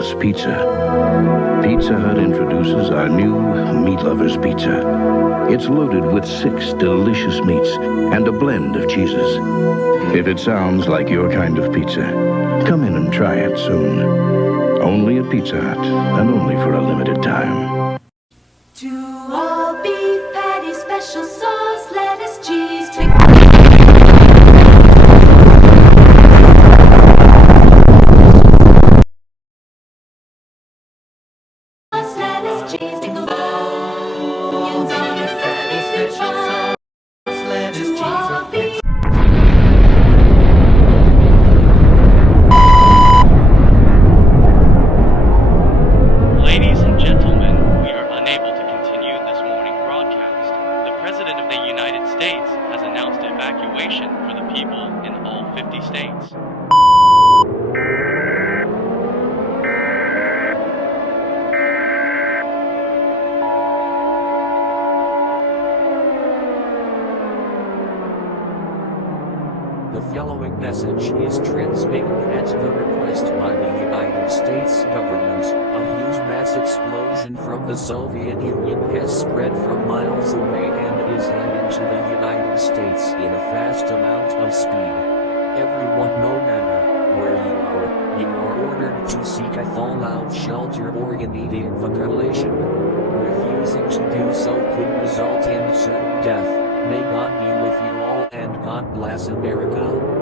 loves pizza. Pizza Hut introduces our new Meat Lovers Pizza. It's loaded with 6 delicious meats and a blend of cheeses. If it sounds like your kind of pizza, come in and try it soon. Only at Pizza Hut, and only for a limited time. To all beef patty, special sauce, lettuce, cheese, lettuce, cheese, pickles, onions on a sesame street sauce, lettuce, cheese, Ladies and gentlemen, we are unable to continue this morning broadcast. The President of the United States has announced evacuation for the people in all 50 states. The following message is transmitted at the request by the United States government. A huge mass explosion from the Soviet Union has spread from miles away and is headed to the United States in a fast amount of speed. Everyone, no matter where you are ordered to seek a fallout shelter or immediate evacuation. Refusing to do so could result in certain death. May God be with you all, and God bless America.